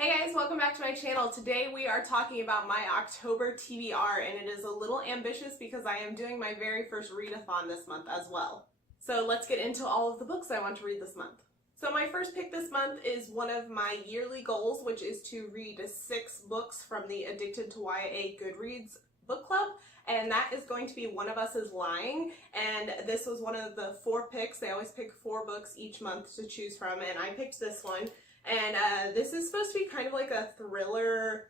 Hey guys, welcome back to my channel. Today we are talking about my October TBR, and it is a little ambitious because I am doing my very first readathon this month as well. So let's get into all of the books I want to read this month. So my first pick this month is one of my yearly goals, which is to read 6 books from the Addicted to YA Goodreads book club, and that is going to be One of Us is Lying. And this was one of the 4 picks. They always pick 4 books each month to choose from, and I picked this one. And this is supposed to be kind of like a thriller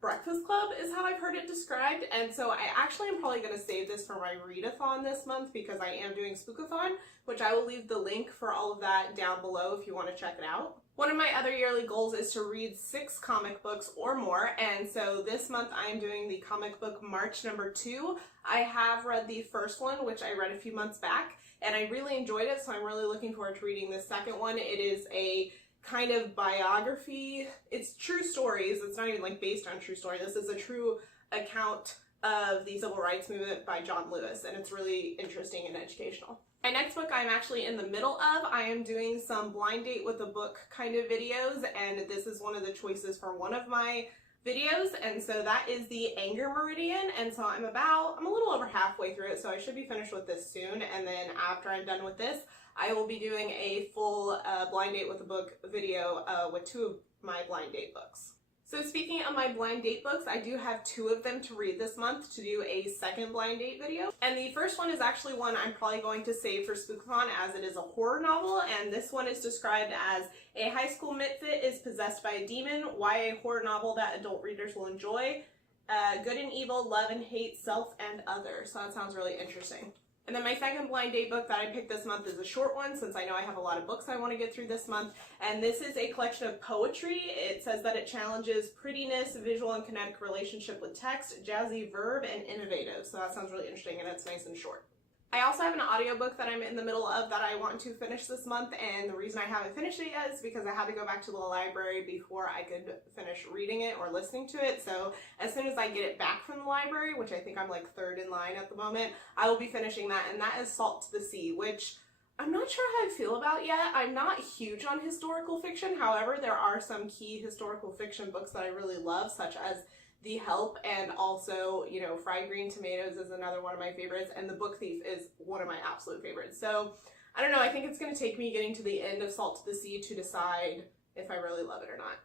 breakfast club is how I've heard it described. And so I actually am probably going to save this for my readathon this month because I am doing Spookathon, which I will leave the link for all of that down below if you want to check it out. One of my other yearly goals is to read 6 comic books or more, and so this month I am doing the comic book March number 2. I have read the first one, which I read a few months back, and I really enjoyed it, so I'm really looking forward to reading the second one. It is a kind of biography. It's true stories. It's not even like based on true story. This is a true account of the civil rights movement by John Lewis, and it's really interesting and educational. My next book I'm actually in the middle of. I am doing some blind date with a book kind of videos, and this is one of the choices for one of my videos, and so that is the Anger Meridian, and so I'm a little over halfway through it, so I should be finished with this soon. And then after I'm done with this, I will be doing a full blind date with a book video with 2 of my blind date books. So speaking of my blind date books, I do have 2 of them to read this month to do a second blind date video. And the first one is actually one I'm probably going to save for Spookathon, as it is a horror novel, and this one is described as a high school misfit is possessed by a demon, why a horror novel that adult readers will enjoy, good and evil, love and hate, self and other. So that sounds really interesting. And then my second blind date book that I picked this month is a short one, since I know I have a lot of books I want to get through this month. And this is a collection of poetry. It says that it challenges prettiness, visual and kinetic relationship with text, jazzy verb, and innovative. So that sounds really interesting, and it's nice and short. I also have an audiobook that I'm in the middle of that I want to finish this month, and the reason I haven't finished it yet is because I had to go back to the library before I could finish reading it or listening to it. So as soon as I get it back from the library, which I think I'm like 3rd in line at the moment, I will be finishing that, and that is Salt to the Sea, which I'm not sure how I feel about yet. I'm not huge on historical fiction. However, there are some key historical fiction books that I really love, such as The Help, and also, you know, Fried Green Tomatoes is another one of my favorites, and The Book Thief is one of my absolute favorites. So, I don't know, I think it's going to take me getting to the end of Salt to the Sea to decide if I really love it or not.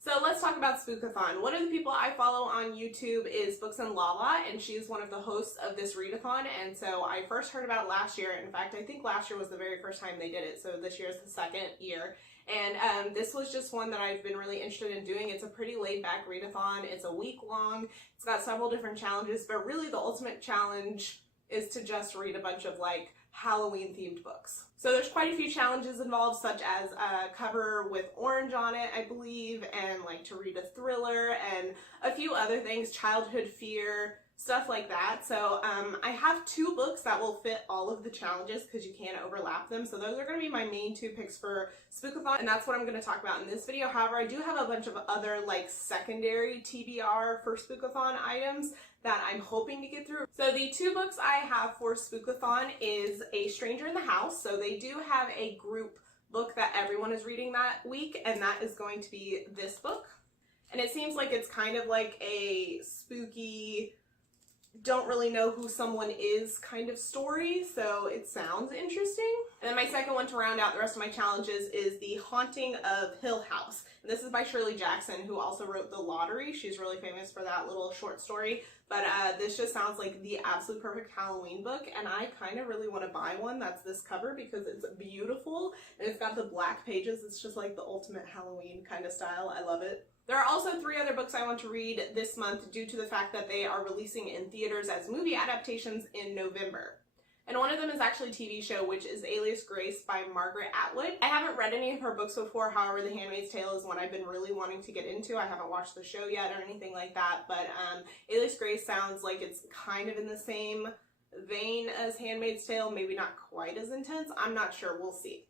So let's talk about Spookathon. One of the people I follow on YouTube is Books and Lala, and she's one of the hosts of this readathon, and so I first heard about it last year. In fact, I think last year was the very first time they did it, so this year is the 2nd year. And this was just one that I've been really interested in doing. It's a pretty laid-back readathon. It's a week long. It's got several different challenges, but really the ultimate challenge is to just read a bunch of like Halloween-themed books. So there's quite a few challenges involved, such as a cover with orange on it, I believe, and like to read a thriller, and a few other things, childhood fear, stuff like that. So I have 2 books that will fit all of the challenges because you can't overlap them. So those are going to be my main 2 picks for Spookathon, and that's what I'm going to talk about in this video. However, I do have a bunch of other like secondary TBR for Spookathon items that I'm hoping to get through. So the 2 books I have for Spookathon is A Stranger in the House. So they do have a group book that everyone is reading that week, and that is going to be this book. And it seems like it's kind of like a spooky, don't really know who someone is kind of story, so it sounds interesting. And then my second one to round out the rest of my challenges is The Haunting of Hill House. And this is by Shirley Jackson, who also wrote The Lottery. She's really famous for that little short story. But this just sounds like the absolute perfect Halloween book, and I kind of really want to buy one that's this cover because it's beautiful, and it's got the black pages. It's just like the ultimate Halloween kind of style. I love it. There are also 3 other books I want to read this month due to the fact that they are releasing in theaters as movie adaptations in November. And one of them is actually a TV show, which is Alias Grace by Margaret Atwood. I haven't read any of her books before, however, The Handmaid's Tale is one I've been really wanting to get into. I haven't watched the show yet or anything like that, but Alias Grace sounds like it's kind of in the same vein as Handmaid's Tale, maybe not quite as intense. I'm not sure, we'll see.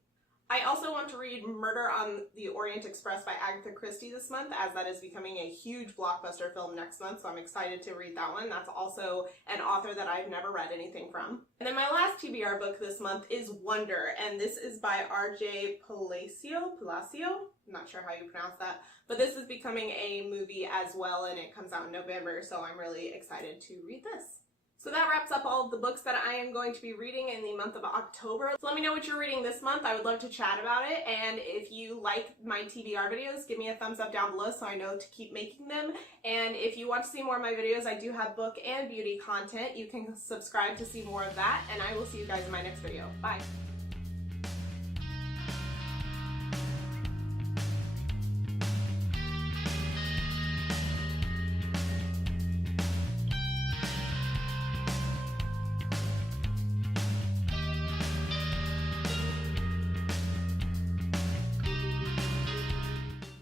I also want to read Murder on the Orient Express by Agatha Christie this month, as that is becoming a huge blockbuster film next month, so I'm excited to read that one. That's also an author that I've never read anything from. And then my last TBR book this month is Wonder, and this is by R.J. Palacio. I'm not sure how you pronounce that, but this is becoming a movie as well, and it comes out in November, so I'm really excited to read this. So that wraps up all of the books that I am going to be reading in the month of October. So let me know what you're reading this month. I would love to chat about it, and if you like my TBR videos, give me a thumbs up down below so I know to keep making them. And if you want to see more of my videos, I do have book and beauty content. You can subscribe to see more of that, and I will see you guys in my next video. Bye!